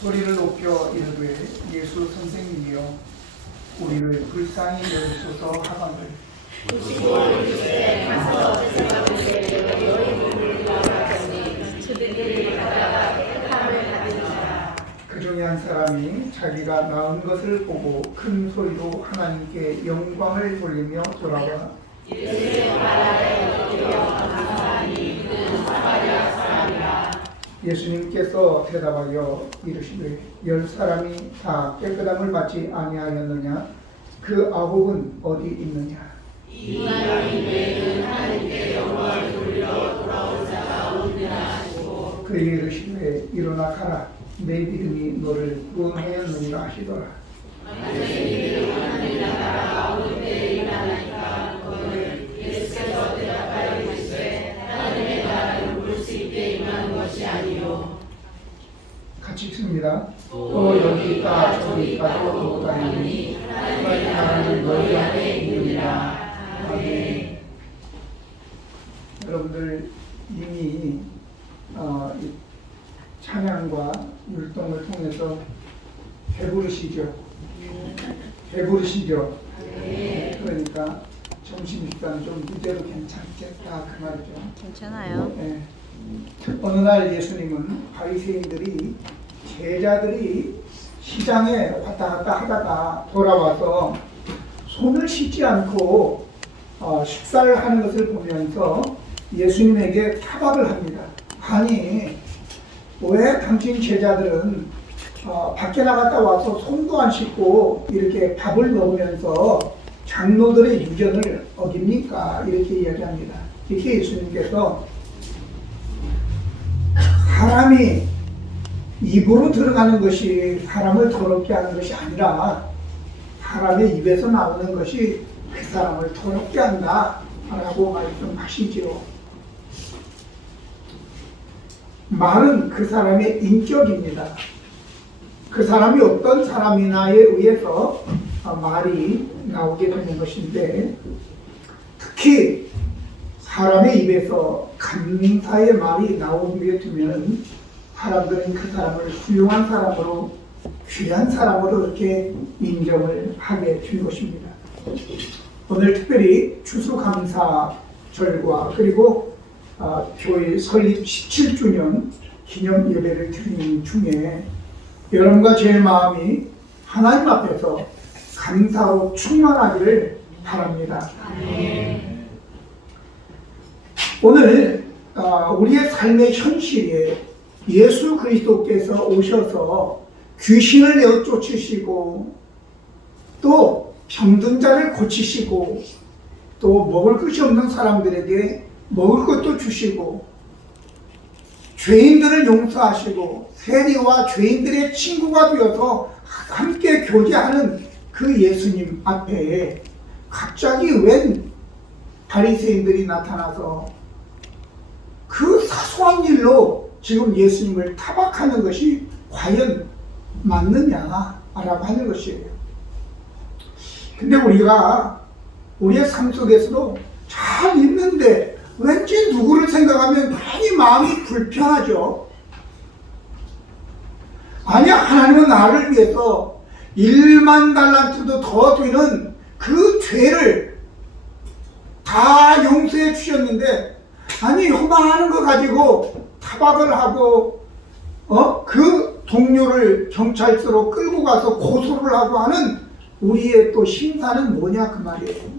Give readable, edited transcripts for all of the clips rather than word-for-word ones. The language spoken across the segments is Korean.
소리를 높여 이르되 예수 선생님이여 우리를 불쌍히 여기소서 하거늘 그 중에 한 사람이 자기가 낳은 것을 보고 큰 소리로 하나님께 영광을 돌리며 돌아와 예수님께서 대답하여 이르시되 10사람이 다 깨끗함을 받지 아니하였느냐 그 9은 어디 있느냐 이 말이 외에는 하나님께 영광을 돌려 돌아온 자가 없느냐 하시고 그에게 이르시되 일어나 가라 내 믿음이 너를 구원하였느니라 하시더라. 만일 하나님 나라가 올 때에 일어나니까 그를 예수께서 대답하여 이르시되 하나님의 나라는 볼 수 있게 임하는 것이 아니요 같이 읽습니다. 또 여기 있다 저기 있다도 못하니 하나님의 나라는 너희 안에 있느니라. 아멘. 여러분들 이미 이 찬양과 율동을 통해서 배부르시죠? 배부르시죠? 그러니까 점심 식사는 좀 이대로 괜찮겠다 그 말이죠. 괜찮아요. 네. 어느 날 예수님은 바리새인들이 제자들이 시장에 왔다 갔다 하다가 돌아와서 손을 씻지 않고 식사를 하는 것을 보면서 예수님에게 타박을 합니다. 아니 왜 당신 제자들은 밖에 나갔다 와서 손도 안 씻고 이렇게 밥을 먹으면서 장로들의 유전을 어깁니까? 이렇게 이야기합니다. 이렇게 예수님께서 사람이 입으로 들어가는 것이 사람을 더럽게 하는 것이 아니라 사람의 입에서 나오는 것이 그 사람을 더럽게 한다 라고 말씀하시지요. 말은 그 사람의 인격입니다. 그 사람이 어떤 사람이나에 의해서 말이 나오게 되는 것인데 특히 사람의 입에서 감사의 말이 나오게 되면 사람들은 그 사람을 훌륭한 사람으로 귀한 사람으로 이렇게 인정을 하게 된 것입니다. 오늘 특별히 추수감사절과 그리고 교회 설립 17주년 기념 예배를 드리는 중에 여러분과 제 마음이 하나님 앞에서 감사로 충만하기를 바랍니다. 오늘 우리의 삶의 현실에 예수 그리스도께서 오셔서 귀신을 내어 쫓으시고 또 병든 자를 고치시고 또 먹을 것이 없는 사람들에게 먹을 것도 주시고 죄인들을 용서하시고 세리와 죄인들의 친구가 되어서 함께 교제하는 그 예수님 앞에 갑자기 웬 바리새인들이 나타나서 그 사소한 일로 지금 예수님을 타박하는 것이 과연 맞느냐라고 하는 것이에요. 근데 우리가 우리의 삶 속에서도 잘 있는데 왠지 누구를 생각하면 괜히 마음이 불편하죠. 아니야, 하나님은 나를 위해서 1만 달란트도 더 되는 그 죄를 다 용서해 주셨는데 아니 요만한 거 가지고 타박을 하고 그 동료를 경찰서로 끌고 가서 고소를 하고 하는 우리의 또 심사는 뭐냐 그 말이에요.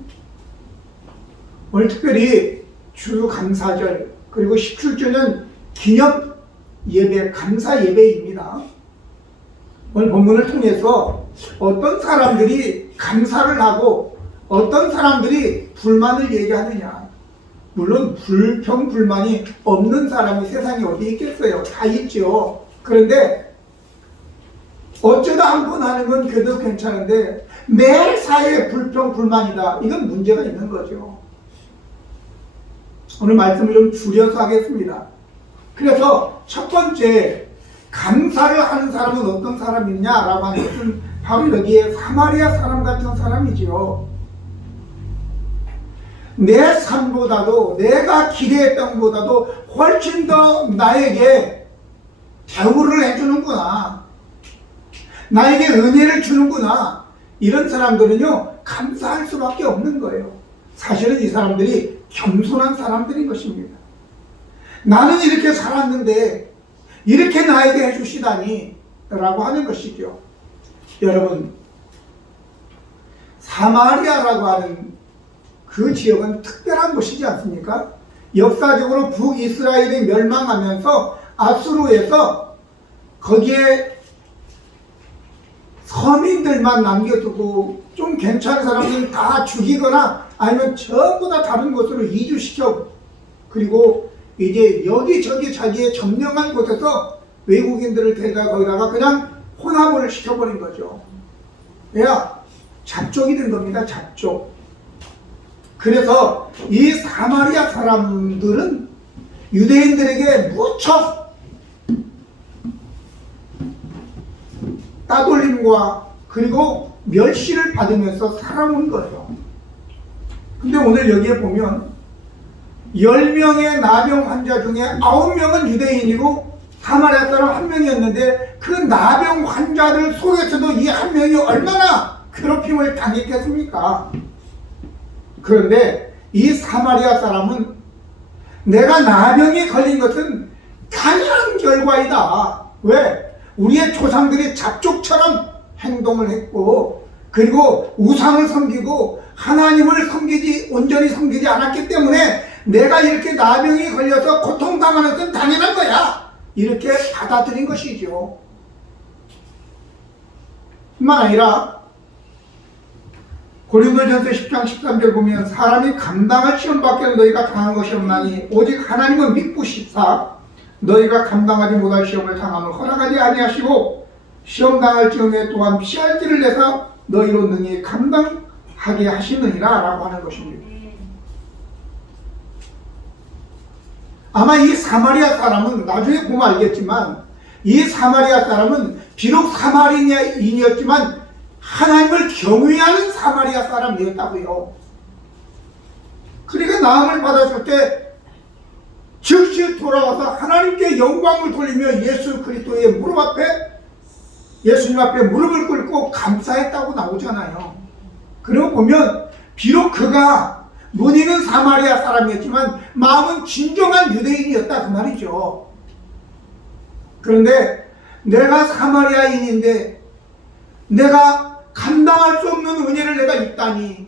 오늘 특별히 주감사절 그리고 17주년 기념 예배 감사 예배입니다. 오늘 본문을 통해서 어떤 사람들이 감사를 하고 어떤 사람들이 불만을 얘기하느냐. 물론 불평 불만이 없는 사람이 세상에 어디 있겠어요. 다 있죠. 그런데 어쩌다 한 번 하는 건 그래도 괜찮은데 매일 사이에 불평 불만이다. 이건 문제가 있는 거죠. 오늘 말씀을 좀 줄여서 하겠습니다. 그래서 첫 번째 감사를 하는 사람은 어떤 사람이냐라고 하는 것은 바로 여기에 사마리아 사람 같은 사람이지요. 내 삶보다도 내가 기대했던 것보다도 훨씬 더 나에게 대우를 해주는구나, 나에게 은혜를 주는구나, 이런 사람들은요 감사할 수밖에 없는 거예요. 사실은 이 사람들이 겸손한 사람들인 것입니다. 나는 이렇게 살았는데 이렇게 나에게 해주시다니 라고 하는 것이죠. 여러분, 사마리아라고 하는 그 지역은 특별한 곳이지 않습니까? 역사적으로 북이스라엘이 멸망하면서 아수르에서 거기에 서민들만 남겨두고 좀 괜찮은 사람들은 다 죽이거나 아니면 전부 다 다른 곳으로 이주시켜, 그리고 이제 여기저기 자기의 점령한 곳에서 외국인들을 데려다 거기다가 그냥 혼합을 시켜버린 거죠. 야, 잡족이 된 겁니다. 잡족. 그래서 이 사마리아 사람들은 유대인들에게 무척 따돌림과 그리고 멸시를 받으면서 살아온 거예요. 근데 오늘 여기에 보면 10명의 나병 환자 중에 9명은 유대인이고 사마리아 사람 1명이었는데 그 나병 환자들 속에서도 이 1명이 얼마나 괴롭힘을 당했겠습니까? 그런데 이 사마리아 사람은 내가 나병에 걸린 것은 당연한 결과이다. 왜? 우리의 조상들이 잡족처럼 행동을 했고 그리고 우상을 섬기고 하나님을 온전히 섬기지 않았기 때문에 내가 이렇게 나병이 걸려서 고통당하는 것은 당연한 거야. 이렇게 받아들인 것이죠. 뿐만 아니라 고린도전서 10장 13절 보면 사람이 감당할 시험밖에 너희가 당한 것이 없나니 오직 하나님은 믿으시사 너희가 감당하지 못할 시험을 당함을 허락하지 아니하시고 시험 당할 즈음에 또한 피할 길을 내서 너희로 능히 감당하게 하시느니라 라고 하는 것입니다. 아마 이 사마리아 사람은 나중에 보면 알겠지만 이 사마리아 사람은 비록 사마리아인이었지만 하나님을 경외하는 사마리아 사람이었다고요. 그러니까 나음을 받았을 때 즉시 돌아와서 하나님께 영광을 돌리며 예수 그리스도의 예수님 앞에 무릎을 꿇고 감사했다고 나오잖아요. 그러고 보면 비록 그가 문의는 사마리아 사람이었지만 마음은 진정한 유대인이었다 그 말이죠. 그런데 내가 사마리아인인데 내가 감당할 수 없는 은혜를 내가 입다니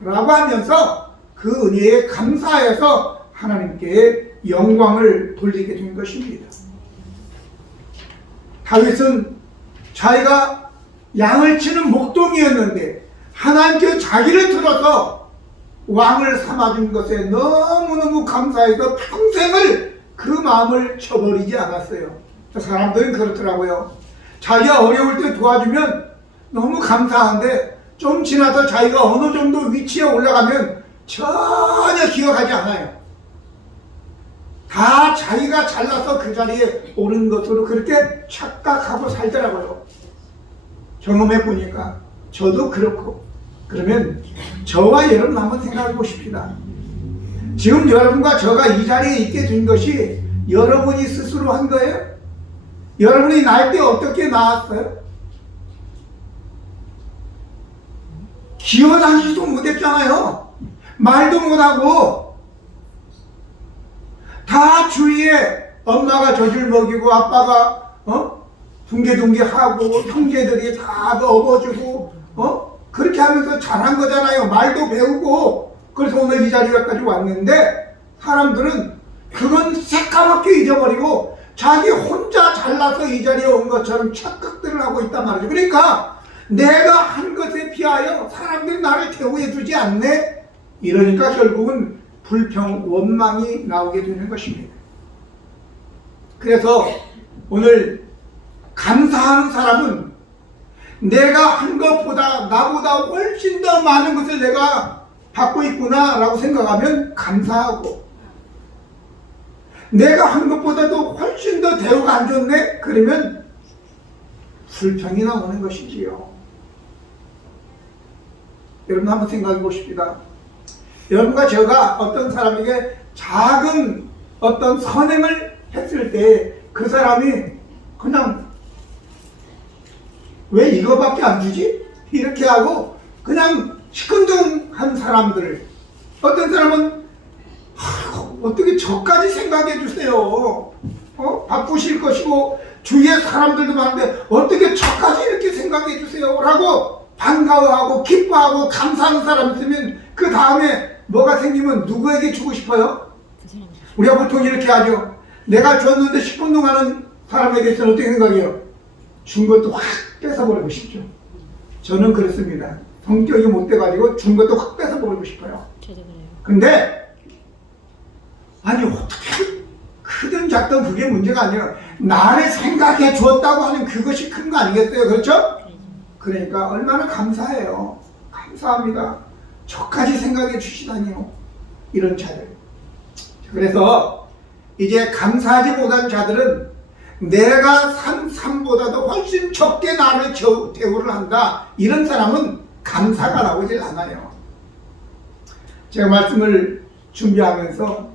라고 하면서 그 은혜에 감사해서 하나님께 영광을 돌리게 된 것입니다. 다윗은 자기가 양을 치는 목동이었는데 하나님께 자기를 들어서 왕을 삼아준 것에 너무너무 감사해서 평생을 그 마음을 쳐버리지 않았어요. 사람들은 그렇더라고요. 자기가 어려울 때 도와주면 너무 감사한데 좀 지나서 자기가 어느 정도 위치에 올라가면 전혀 기억하지 않아요. 다 자기가 잘나서 그 자리에 오른 것으로 그렇게 착각하고 살더라고요. 경험해 보니까 저도 그렇고. 그러면 저와 여러분 한번 생각해 보십시다. 지금 여러분과 저가 이 자리에 있게 된 것이 여러분이 스스로 한 거예요? 여러분이 날 때 어떻게 나왔어요? 기어다니지도 못했잖아요. 말도 못하고 다 주위에 엄마가 젖을 먹이고 아빠가 둥개둥개 하고 형제들이 다 업어주고 그렇게 하면서 자란 거잖아요. 말도 배우고. 그래서 오늘 이 자리까지 왔는데 사람들은 그건 새까맣게 잊어버리고 자기 혼자 잘나서 이 자리에 온 것처럼 착각들을 하고 있단 말이죠. 그러니까 내가 한 것에 비하여 사람들이 나를 대우해 주지 않네. 이러니까 결국은 불평, 원망이 나오게 되는 것입니다. 그래서 오늘 감사하는 사람은 내가 한 것보다 나보다 훨씬 더 많은 것을 내가 받고 있구나 라고 생각하면 감사하고, 내가 한 것보다도 훨씬 더 대우가 안 좋네? 그러면 불평이 나오는 것이지요. 여러분 한번 생각해 보십시다. 여러분과 제가 어떤 사람에게 작은 어떤 선행을 했을 때 그 사람이 그냥 왜 이거밖에 안 주지? 이렇게 하고 그냥 시큰둥한 사람들. 어떤 사람은 어떻게 저까지 생각해 주세요. 바쁘실 것이고 주위에 사람들도 많은데 어떻게 저까지 이렇게 생각해 주세요 라고 반가워하고 기뻐하고 감사하는 사람 있으면 그 다음에 뭐가 생기면 누구에게 주고 싶어요? 우리가 보통 이렇게 하죠. 내가 줬는데 시큰둥하는 사람에 대해서는 어떻게 생각해요? 준 것도 확 뺏어버리고 싶죠. 저는 그렇습니다. 성격이 못돼가지고 준 것도 확 뺏어버리고 싶어요. 저도 그래요. 근데 아니 어떻게 크든 작든 그게 문제가 아니라 나를 생각해 주었다고 하는 그것이 큰 거 아니겠어요? 그렇죠? 그러니까 얼마나 감사해요. 감사합니다. 저까지 생각해 주시다니요. 이런 자들. 그래서 이제 감사하지 못한 자들은 내가 산 삶보다도 훨씬 적게 나를 대우를 한다. 이런 사람은 감사가 나오질 않아요. 제가 말씀을 준비하면서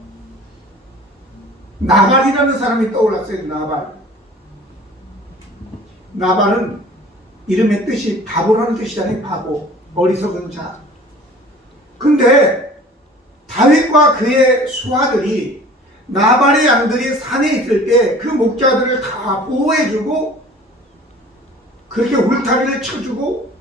나발이라는 사람이 떠올랐어요. 나발은 이름의 뜻이 바보라는 뜻이잖아요. 바보, 어리석은 자. 근데 다윗과 그의 수하들이 나발의 양들이 산에 있을 때 그 목자들을 다 보호해주고 그렇게 울타리를 쳐주고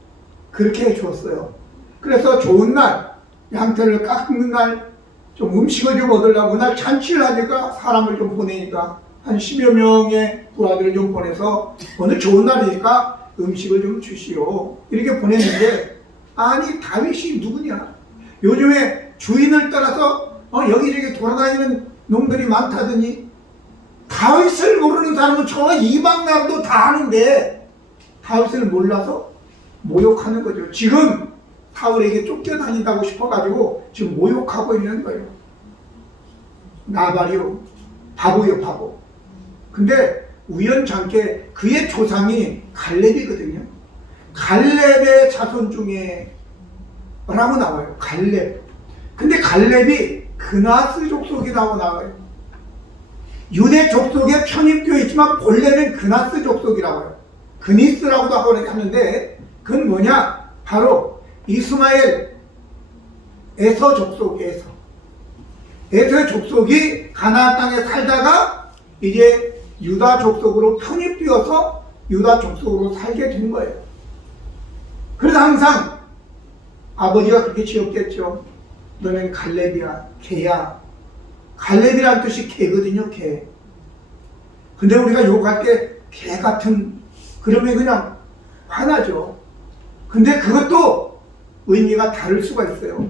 그렇게 해주었어요. 그래서 좋은 날, 양털을 깎는 날, 좀 음식을 좀 얻으려고 그날 잔치를 하니까 사람을 좀 보내니까 한 10여 명의 부하들을 좀 보내서 오늘 좋은 날이니까 음식을 좀 주시오. 이렇게 보냈는데 아니 다윗이 누구냐? 요즘에 주인을 따라서 여기저기 돌아다니는 놈들이 많다더니 다윗을 모르는 사람은 저 이방 나라도 다 아는데 다윗을 몰라서 모욕하는 거죠. 지금 사울에게 쫓겨다닌다고 싶어가지고 지금 모욕하고 있는 거예요. 나발이요. 바보요, 바보. 근데 우연찮게 그의 조상이 갈렙이거든요. 갈렙의 자손 중에 라고 나와요. 갈렙. 근데 갈렙이 그나스 족속이라고 나와요. 유대 족속에 편입되어 있지만 본래는 그나스 족속이라고 해요. 그니스라고도 하는데 그건 뭐냐? 바로 이스마엘 에서 족속에서 에서의 족속이 가나안 땅에 살다가 이제 유다 족속으로 편입되어서 유다 족속으로 살게 된 거예요. 그래서 항상 아버지가 그렇게 지었겠죠. 너는 갈렙이야, 개야. 갈렙이란 뜻이 개거든요, 개. 근데 우리가 욕할 때 개 같은 그러면 그냥 화나죠. 근데 그것도 의미가 다를 수가 있어요.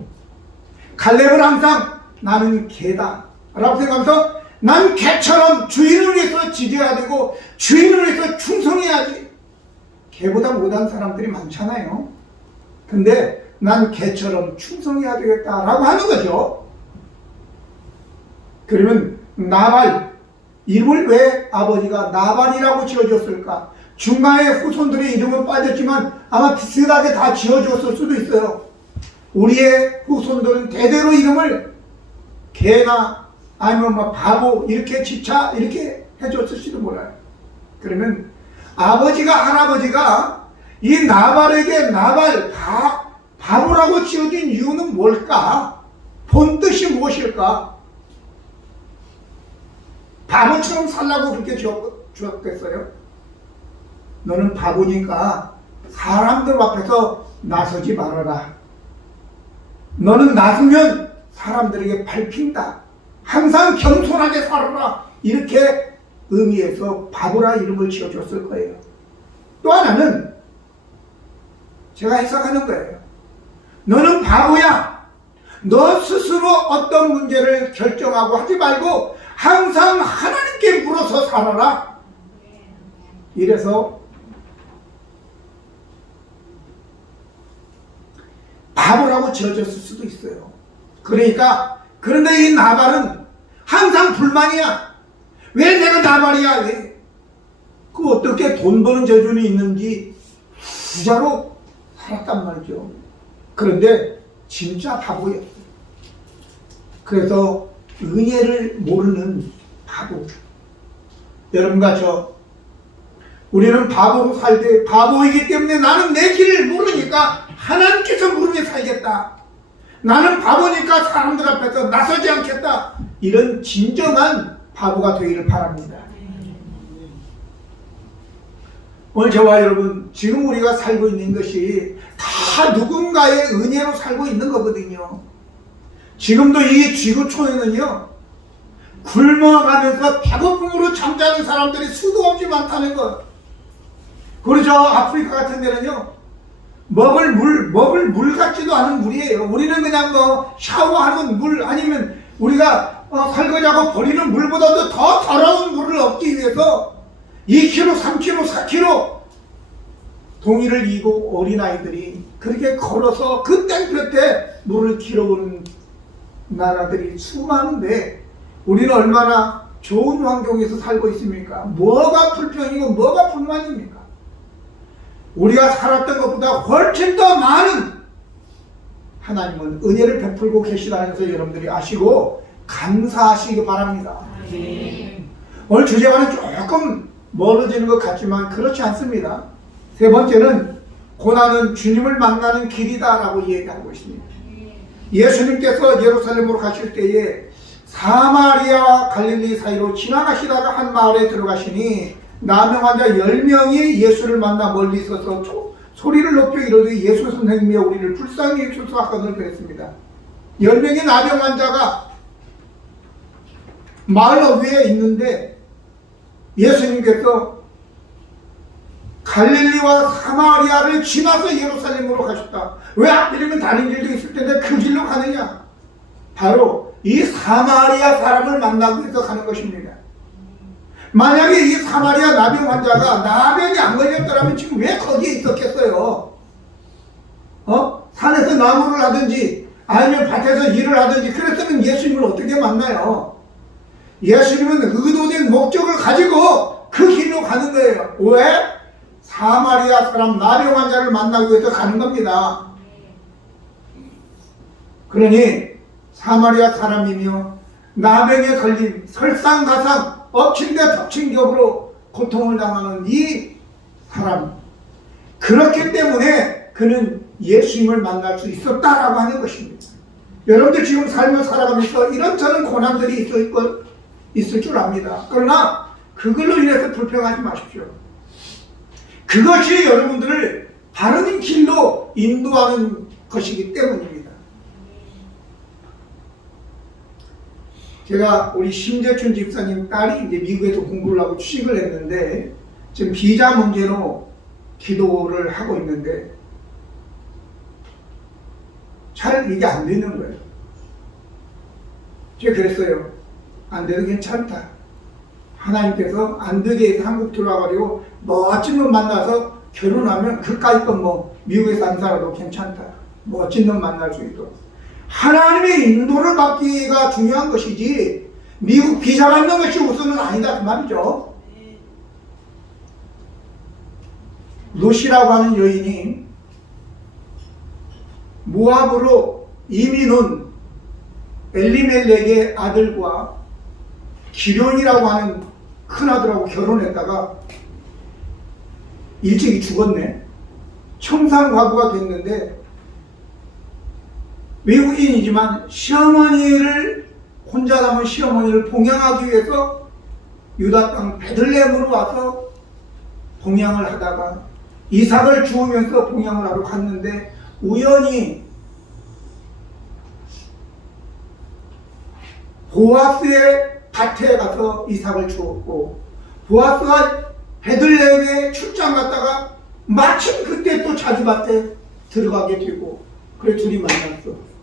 갈렙은 항상 나는 개다 라고 생각하면서 난 개처럼 주인을 위해서 지져야 되고 주인을 위해서 충성해야지. 개보다 못한 사람들이 많잖아요. 근데 난 개처럼 충성해야 되겠다라고 하는 거죠. 그러면 나발, 이름을 왜 아버지가 나발이라고 지어줬을까? 중간에 후손들의 이름은 빠졌지만 아마 비슷하게 다 지어줬을 수도 있어요. 우리의 후손들은 대대로 이름을 개나 아니면 뭐 바보 이렇게 지차 이렇게 해줬을지도 몰라요. 그러면 아버지가 할아버지가 이 나발에게 나발 바보라고 지어진 이유는 뭘까? 본 뜻이 무엇일까? 바보처럼 살라고 그렇게 지었겠어요? 너는 바보니까 사람들 앞에서 나서지 말아라. 너는 나서면 사람들에게 밟힌다. 항상 겸손하게 살아라. 이렇게 의미해서 바보라 이름을 지어줬을 거예요. 또 하나는 제가 해석하는 거예요. 너는 바보야. 너 스스로 어떤 문제를 결정하고 하지 말고 항상 하나님께 물어서 살아라. 이래서 바보라고 지어졌을 수도 있어요. 그러니까 그런데 이 나발은 항상 불만이야. 왜 내가 나발이야? 왜? 그 어떻게 돈 버는 재주는 있는지 부자로 살았단 말이죠. 그런데 진짜 바보였어요. 그래서 은혜를 모르는 바보. 여러분과 저 우리는 바보로 살되 바보이기 때문에 나는 내 길을 모르니까 하나님께서 물으며 살겠다. 나는 바보니까 사람들 앞에서 나서지 않겠다. 이런 진정한 바보가 되기를 바랍니다. 오늘 저와 여러분, 지금 우리가 살고 있는 것이 다 누군가의 은혜로 살고 있는 거거든요. 지금도 이 지구촌에는요, 굶어가면서 배고픔으로 잠자는 사람들이 수도 없이 많다는 것. 그리고 저 아프리카 같은 데는요, 먹을 물 같지도 않은 물이에요. 우리는 그냥 뭐 샤워하는 물, 아니면 우리가 설거지하고 버리는 물보다도 더 더러운 물을 얻기 위해서 2km, 3km, 4km 동이를 이고 어린아이들이 그렇게 걸어서 그 땡볕에 물을 길어오는 나라들이 수많은데 우리는 얼마나 좋은 환경에서 살고 있습니까? 뭐가 불평이고 뭐가 불만입니까? 우리가 살았던 것보다 훨씬 더 많은 하나님은 은혜를 베풀고 계시다는 것을 여러분들이 아시고 감사하시기 바랍니다. 오늘 주제와는 조금 멀어지는 것 같지만 그렇지 않습니다. 세 번째는 고난은 주님을 만나는 길이다 라고 얘기하고 있습니다. 예수님께서 예루살렘으로 가실 때에 사마리아와 갈릴리 사이로 지나가시다가 한 마을에 들어가시니 나병 환자 10명이 예수를 만나 멀리 서서 소리를 높여 이르되 예수 선생님이여 우리를 불쌍히 여기소서 하거늘 그랬습니다. 10명의 나병 환자가 마을 어귀에 있는데 예수님께서 갈릴리와 사마리아를 지나서 예루살렘으로 가셨다. 왜 하필이면 다른 길도 있을 텐데 그 길로 가느냐? 바로 이 사마리아 사람을 만나기 위해서 가는 것입니다. 만약에 이 사마리아 나병 환자가 나병이 안 걸렸더라면 지금 왜 거기에 있었겠어요? 산에서 나무를 하든지 아니면 밭에서 일을 하든지 그랬으면 예수님을 어떻게 만나요? 예수님은 의도된 목적을 가지고 그 길로 가는 거예요. 왜? 사마리아 사람 나병 환자를 만나기 위해서 가는 겁니다. 그러니 사마리아 사람이며 나병에 걸린 설상가상 엎친 데 덮친 격으로 고통을 당하는 이 사람, 그렇기 때문에 그는 예수님을 만날 수 있었다라고 하는 것입니다. 여러분들 지금 삶을 살아가면서 이런저런 고난들이 있을 줄 압니다. 그러나 그걸로 인해서 불평하지 마십시오. 그것이 여러분들을 바른 길로 인도하는 것이기 때문입니다. 제가 우리 심재춘 집사님 딸이 이제 미국에서 공부를 하고 취직을 했는데 지금 비자 문제로 기도를 하고 있는데 잘 이게 안 되는 거예요. 제가 그랬어요. 안 돼도 괜찮다. 하나님께서 안 되게 해서 한국 들어와가지고 멋진 놈 만나서 결혼하면 그까짓 건 뭐 미국에서 안 살아도 괜찮다. 멋진 놈 만날 수 있도록. 하나님의 인도를 받기가 중요한 것이지 미국 비자 받는 것이 우선은 아니다 그 말이죠. 롯이라고 하는 여인이 모압으로 이민 온 엘리멜렉의 아들과 기련이라고 하는 큰아들하고 결혼했다가 일찍이 죽었네. 청산과부가 됐는데 외국인이지만 시어머니를 혼자 남은 시어머니를 봉양하기 위해서 유다 땅 베들레헴으로 와서 봉양을 하다가 이삭을 주우면서 봉양을 하러 갔는데 우연히 보아스의 밭에 가서 이삭을 주었고 보아스가 베들레헴에 출장 갔다가 마침 그때 또 자기 밭에 들어가게 되고 그래 둘이 만났어.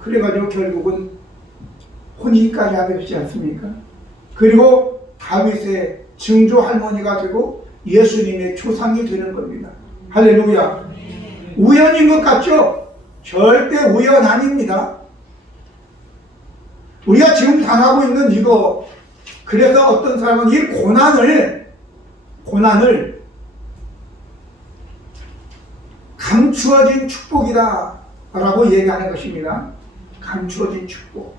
그래가지고 결국은 혼인까지 하게 되지 않습니까? 그리고 다윗의 증조 할머니가 되고 예수님의 조상이 되는 겁니다. 할렐루야. 우연인 것 같죠? 절대 우연 아닙니다. 우리가 지금 당하고 있는 이거, 그래서 어떤 사람은 이 고난을 감추어진 축복이다 라고 얘기하는 것입니다. 감추어진 축복.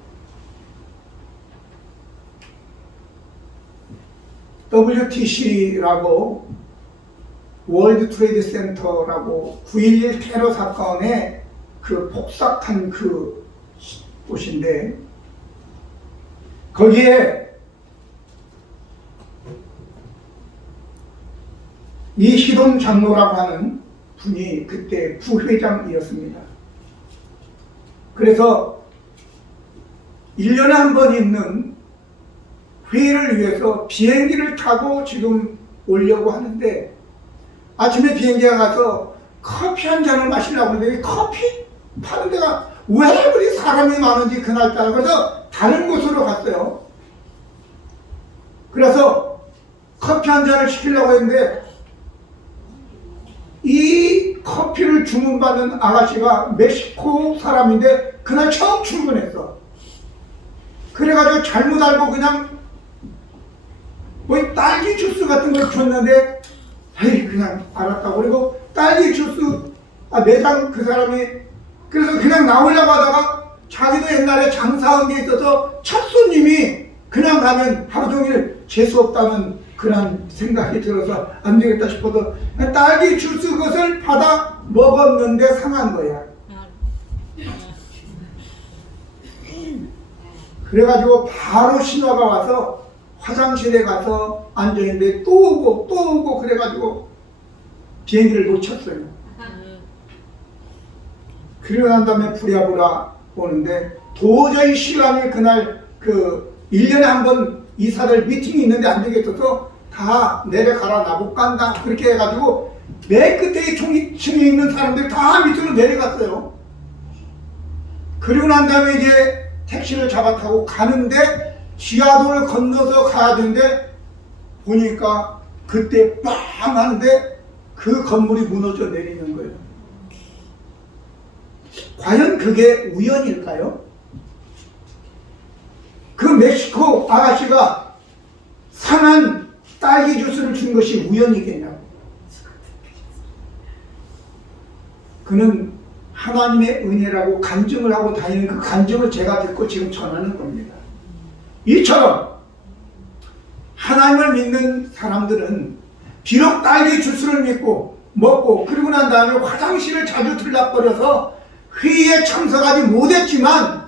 WTC라고 월드 트레이드 센터라고 9.11 테러 사건에 그 폭삭한 그 곳인데, 거기에 이희돈 장로라고 하는 분이 그때 부회장이었습니다. 그래서 1년에 한 번 있는 회의를 위해서 비행기를 타고 지금 오려고 하는데, 아침에 비행기에 가서 커피 한 잔을 마시려고 하는데 커피 파는 데가 왜 그리 사람이 많은지 그날따라. 그래서 다른 곳으로 갔어요. 그래서 커피 한 잔을 시키려고 했는데 이 커피를 주문받는 아가씨가 멕시코 사람인데 그날 처음 출근했어. 그래가지고 잘못 알고 그냥 뭐 딸기 주스 같은 걸 줬는데, 에이 그냥 알았다고. 그리고 딸기 주스 매장 그 사람이 그래서 그냥 나오려고 하다가 자기도 옛날에 장사한 게 있어서 첫 손님이 그냥 가면 하루 종일 재수 없다는 그런 생각이 들어서 안 되겠다 싶어서 딸기 주스 그것을 받아 먹었는데 상한 거야. 그래가지고 바로 신호가 와서 화장실에 가서 앉아있는데 또 오고 그래가지고 비행기를 놓쳤어요. 그리고 난 다음에 부랴부랴 오는데 도저히 시간이 그날 그 1년에 한 번 이사들 미팅이 있는데 안 되겠어서 다 내려가라 나 못 간다 그렇게 해가지고 맨 끝에 종이층에 있는 사람들이 다 밑으로 내려갔어요. 그리고 난 다음에 이제 택시를 잡아 타고 가는데 지하도를 건너서 가야 되는데 보니까 그때 빵 하는데 그 건물이 무너져 내리는 거예요. 과연 그게 우연일까요? 그 멕시코 아가씨가 상한 딸기 주스를 준 것이 우연이겠냐고. 그는 하나님의 은혜라고 간증을 하고 다니는 그 간증을 제가 듣고 지금 전하는 겁니다. 이처럼 하나님을 믿는 사람들은 비록 딸기 주스를 믿고 먹고 그리고 난 다음에 화장실을 자주 들락거려서 회의에 참석하지 못했지만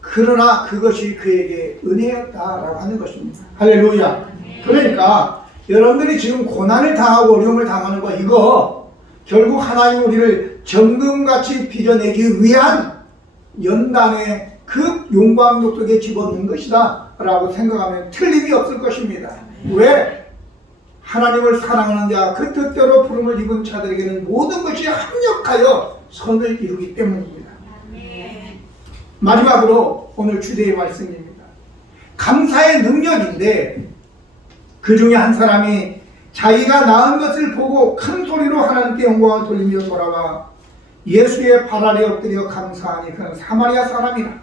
그러나 그것이 그에게 은혜였다라고 하는 것입니다. 할렐루야. 그러니까 여러분들이 지금 고난을 당하고 어려움을 당하는 거 이거 결국 하나님 우리를 정금같이 빚어내기 위한 연단의 그 용광로 속에 집어넣은 것이다 라고 생각하면 틀림이 없을 것입니다. 왜? 하나님을 사랑하는 자 그 뜻대로 부름을 입은 자들에게는 모든 것이 합력하여 선을 이루기 때문입니다. 마지막으로 오늘 주제의 말씀입니다. 감사의 능력인데 그 중에 한 사람이 자기가 낳은 것을 보고 큰 소리로 하나님께 영광을 돌리며 돌아와 예수의 발 아래 엎드려 감사하니 그는 사마리아 사람이라.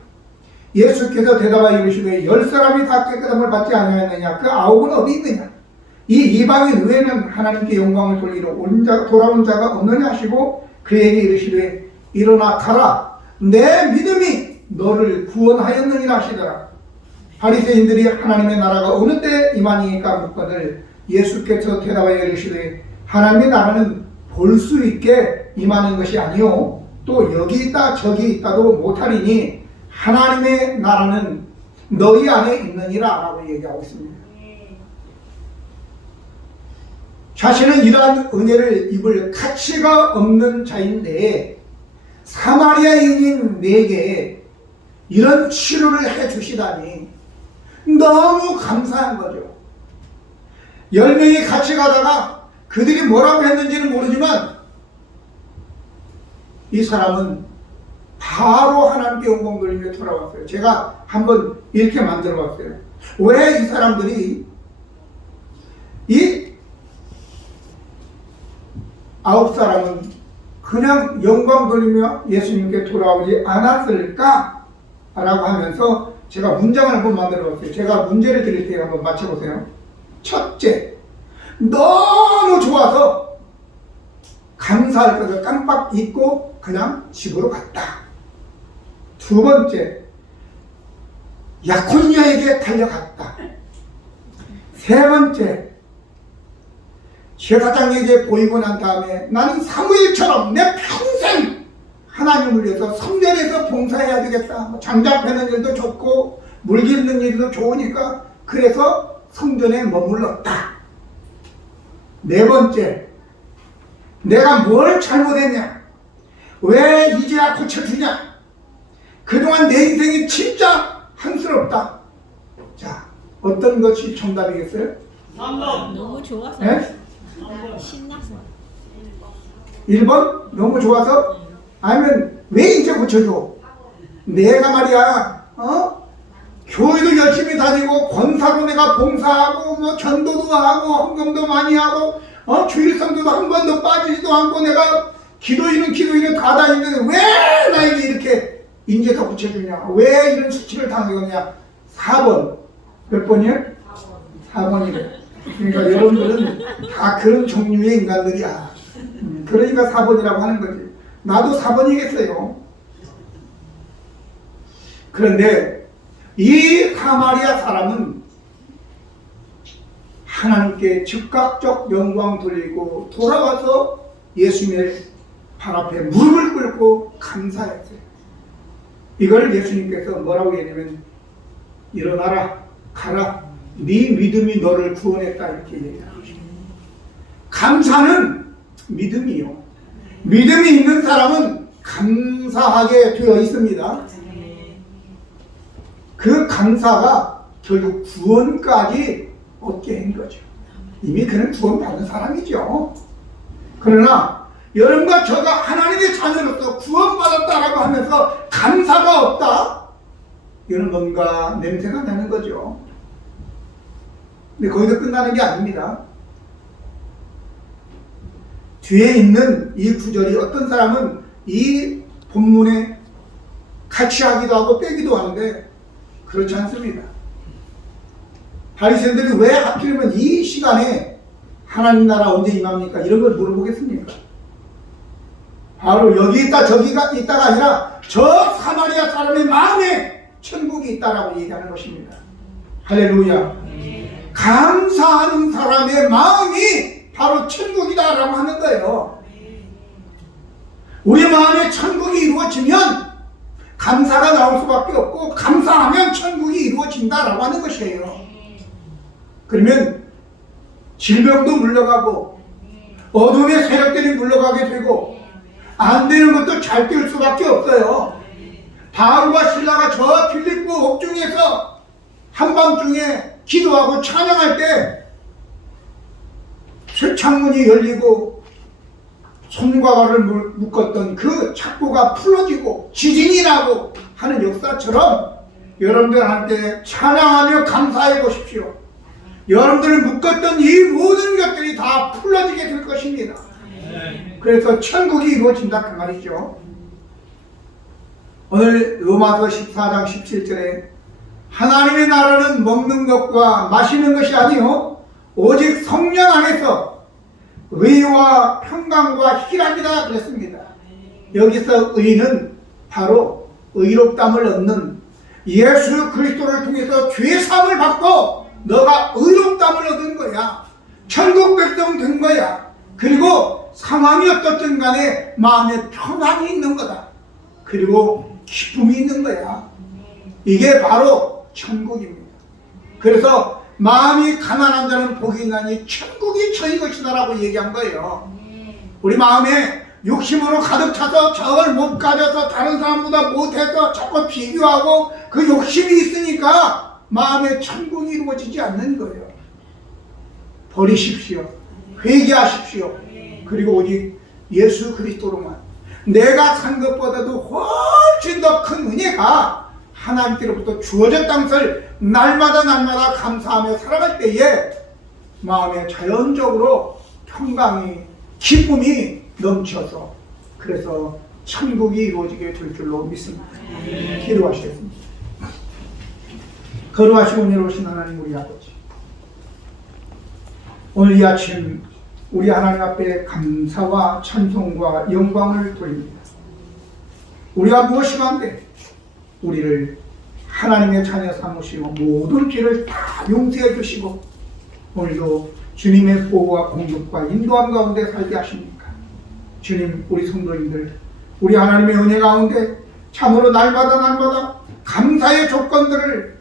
예수께서 대답하여 이르시되 10사람이 다 깨끗함을 받지 아니하였느냐? 그 9은 어디 있느냐? 이 이방인 외에는 하나님께 영광을 돌리러 돌아온 자가 없느냐 하시고 그에게 이르시되 일어나 가라 내 믿음이 너를 구원하였느니라 하시더라. 바리새인들이 하나님의 나라가 어느 때 임하니까 묻거늘 예수께서 대답하여 이르시되 하나님의 나라는 볼 수 있게 임하는 것이 아니요 또 여기 있다 저기 있다도 못하리니 하나님의 나라는 너희 안에 있느니라 라고 얘기하고 있습니다. 자신은 이러한 은혜를 입을 가치가 없는 자인데 사마리아인인 내게 이런 치료를 해주시다니 너무 감사한 거죠. 10명이 같이 가다가 그들이 뭐라고 했는지는 모르지만 이 사람은 바로 하나님께 영광 돌리며 돌아왔어요. 제가 한번 이렇게 만들어 봤어요. 왜 이 사람들이 이 9사람은 그냥 영광 돌리며 예수님께 돌아오지 않았을까? 라고 하면서 제가 문장을 한번 만들어 봤어요. 제가 문제를 드릴 테니 한번 맞춰보세요. 첫째, 너무 좋아서 감사할 것을 깜빡 잊고 그냥 집으로 갔다. 두 번째, 약혼녀에게 달려갔다. 세 번째, 제사장에게 보이고 난 다음에 나는 사무엘처럼 내 평생 하나님을 위해서 성전에서 봉사해야 되겠다. 뭐 장작 패는 일도 좋고 물 깃는 일도 좋으니까 그래서 성전에 머물렀다. 네 번째, 내가 뭘 잘못했냐? 왜 이제야 고쳐주냐? 그동안 내 인생이 진짜 한스럽다. 자, 어떤 것이 정답이겠어요? 3번. 너무 좋아서 네? 신나서 1번? 너무 좋아서? 아니면 왜 이제 고쳐줘? 내가 말이야, 교회도 열심히 다니고 권사로 내가 봉사하고 뭐 전도도 하고 헌금도 많이 하고 주일성도도 한 번도 빠지지도 않고 내가 기도인은 다 다니는데 왜 나에게 이렇게 인제서 고쳐주냐? 왜 이런 수치를 당하느냐? 4번. 몇 번이에요? 4번이래. 그러니까 여러분들은 다 그런 종류의 인간들이야. 그러니까 4번이라고 하는 거지. 나도 4번이겠어요. 그런데 이 사마리아 사람은 하나님께 즉각적 영광 돌리고 돌아와서 예수님의 발 앞에 무릎을 꿇고 감사했어요. 이걸 예수님께서 뭐라고 얘기하냐면 일어나라, 가라, 네 믿음이 너를 구원했다 이렇게 얘기하는 것입니다. 감사는 믿음이요. 믿음이 있는 사람은 감사하게 되어 있습니다. 그 감사가 결국 구원까지 얻게 한 거죠. 이미 그는 구원받은 사람이죠. 그러나 여러분과 저가 하나님의 자녀로서 구원받았다라고 하면서 감사가 없다? 이런 뭔가 냄새가 나는 거죠. 근데 거기서 끝나는 게 아닙니다. 뒤에 있는 이 구절이 어떤 사람은 이 본문에 같이 하기도 하고 빼기도 하는데 그렇지 않습니다. 바리새인들이 왜 하필이면 이 시간에 하나님 나라 언제 임합니까? 이런 걸 물어보겠습니까? 바로 여기 있다 저기가 있다가 아니라 저 사마리아 사람의 마음에 천국이 있다라고 얘기하는 것입니다. 할렐루야. 감사하는 사람의 마음이 바로 천국이다라고 하는 거예요. 우리 마음에 천국이 이루어지면 감사가 나올 수밖에 없고 감사하면 천국이 이루어진다라고 하는 것이에요. 그러면 질병도 물러가고 어둠의 세력들이 물러가게 되고 안 되는 것도 잘 될 수밖에 없어요. 바울과 실라가 저 빌립보 옥중에서 한밤중에 기도하고 찬양할 때 쇠창문이 열리고 손과 발을 묶었던 그 착고가 풀어지고 지진이 나고 하는 역사처럼 여러분들한테 찬양하며 감사해 보십시오. 여러분들을 묶었던 이 모든 것들이 다 풀어지게 될 것입니다. 그래서 천국이 이루어진다 그 말이죠. 오늘 로마서 14장 17절에 하나님의 나라는 먹는 것과 마시는 것이 아니요 오직 성령 안에서 의와 평강과 희락이다 그랬습니다. 여기서 의는 바로 의롭담을 얻는 예수 그리스도를 통해서 죄사함을 받고 너가 의롭담을 얻은 거야. 천국 백성 된 거야. 그리고 상황이 어떻든 간에 마음에 평안이 있는 거다. 그리고 기쁨이 있는 거야. 이게 바로 천국입니다. 그래서 마음이 가난한 자는 복이 있나니 천국이 저희 것이다 라고 얘기한 거예요. 우리 마음에 욕심으로 가득 차서 저걸 못 가져서 다른 사람보다 못해서 자꾸 비교하고 그 욕심이 있으니까 마음에 천국이 이루어지지 않는 거예요. 버리십시오. 회개하십시오. 그리고 오직 예수 그리스도로만 내가 산 것보다도 훨씬 더 큰 은혜가 하나님께로부터 주어졌다는 것을 날마다 감사하며 살아갈 때에 마음에 자연적으로 평강이 기쁨이 넘쳐서 그래서 천국이 이루어지게 될 줄로 믿습니다. 기도하시겠습니다. 거룩하시고 은혜로우신 하나님 우리 아버지, 오늘 이 아침 우리 하나님 앞에 감사와 찬송과 영광을 돌립니다. 우리가 무엇이 한데 우리를 하나님의 자녀 삼으시고 모든 죄를 다 용서해 주시고 오늘도 주님의 보호와 공급과 인도함 가운데 살게 하십니까? 주님, 우리 성도님들, 우리 하나님의 은혜 가운데 참으로 날마다 감사의 조건들을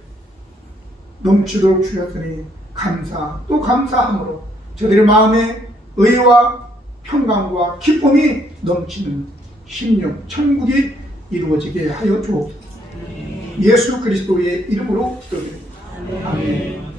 넘치도록 주셨으니 감사 또 감사함으로 저들의 마음에 의와 평강과 기쁨이 넘치는 심령 천국이 이루어지게 하여 주옵소서. 예수 그리스도의 이름으로 기도드립니다. 아멘.